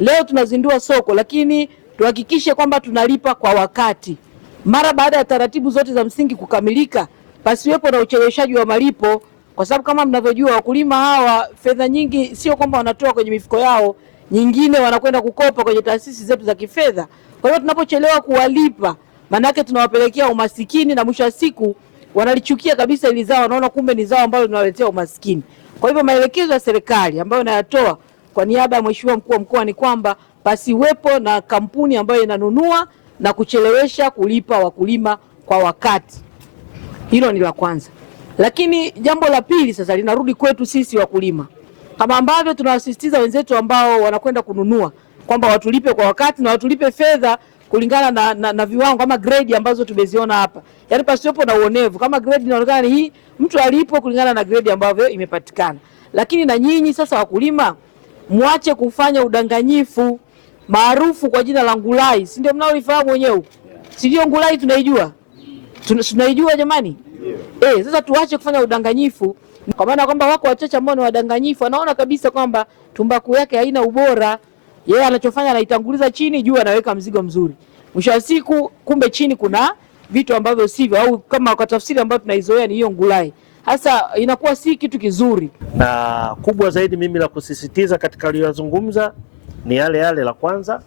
Leo tunazindua soko, lakini tuhakikishe kwamba tunalipa kwa wakati. Mara baada ya taratibu zote za msingi kukamilika, pasiwepo na ucheleweshaji wa malipo, kwa sababu kama mnavyojua wakulima hawa fedha nyingi sio kwamba wanatoa kwenye mifuko yao, nyingine wanakwenda kukopa kwenye taasisi zetu za kifedha. Kwa hiyo tunapochelewa kuwalipa, manake tunawapelekea umasikini, na mwisho wa siku wanalichukia kabisa ili zao, wanaona kumbe ni zao ambalo linawaletea umasikini. Kwa hivyo maelekezo ya serikali ambayo nayatoa kwa niaba ya Mheshimiwa Mkuu wa Mkoa ni kwamba pasiwepo na kampuni ambayo inanunua na kuchelewesha kulipa wakulima kwa wakati. Hilo ni la kwanza. Lakini jambo la pili sasa linarudi kwetu sisi wakulima. Kama ambavyo tunawasisitiza wenzetu ambao wanakwenda kununua kwamba watulipe kwa wakati na watulipe fedha kulingana na viwango kama grade ambazo tumeziona hapa. Yaani pasiwepo na uonevu. Kama grade inaonekana ni hii, mtu alipo kulingana na grade ambavyo imepatikana. Lakini na nyinyi sasa wakulima, muache kufanya udanganyifu maarufu kwa jina la ngulai. Si ndio mnaolifahamu wenyewe? Si ndio ngulai tunaijua? Tunaijua jamani? Sasa tuache kufanya udanganyifu, kwa maana kwamba wako wachache ambao ni wadanganyifu, anaona kabisa kwamba tumbaku yake haina ubora. Yeye anachofanya anaitanguliza chini, juu anaweka mzigo mzuri. Mwisho wa siku kumbe chini kuna vitu ambavyo sivyo, au kama kwa tafsiri ambayo tunaizoea ni hiyo ngulai. Hasa inakuwa si kitu kizuri. Na kubwa zaidi mimi la kusisitiza katika aliyozungumza ni yale yale. La kwanza,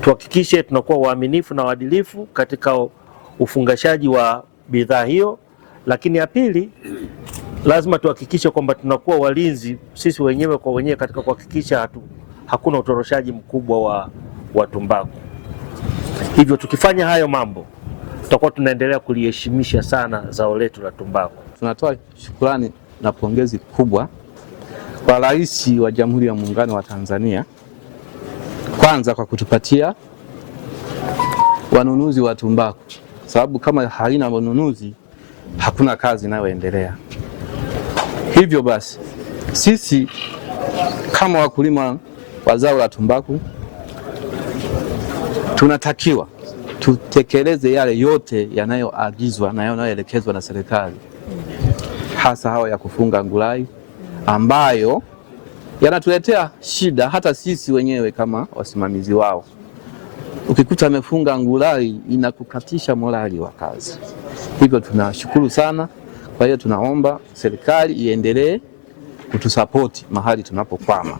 tuhakikishe tunakuwa waaminifu na waadilifu katika ufungashaji wa bidhaa hiyo. Lakini ya pili, lazima tuhakikishe kwamba tunakuwa walinzi sisi wenyewe kwa wenyewe katika kuhakikisha hakuna utoroshaji mkubwa wa tumbaku. Hivyo tukifanya hayo mambo, tutakuwa tunaendelea kuliheshimisha sana zao letu la tumbaku. Tunatoa shukrani na pongezi kubwa kwa Rais wa Jamhuri ya Muungano wa Tanzania, kwanza kwa kutupatia wanunuzi wa tumbaku, sababu kama haina wanunuzi hakuna kazi inayoendelea. Hivyo basi sisi kama wakulima wa zao la tumbaku tunatakiwa tutekeleze yale yote yanayoagizwa na yanayoelekezwa na serikali, hasa hao ya kufunga ngulai ambayo yanatuletea shida hata sisi wenyewe kama wasimamizi wao. Ukikuta amefunga ngulai inakukatisha morali wa kazi. Hivyo tunashukuru sana. Kwa hiyo tunaomba serikali iendelee kutusapoti mahali tunapokwama.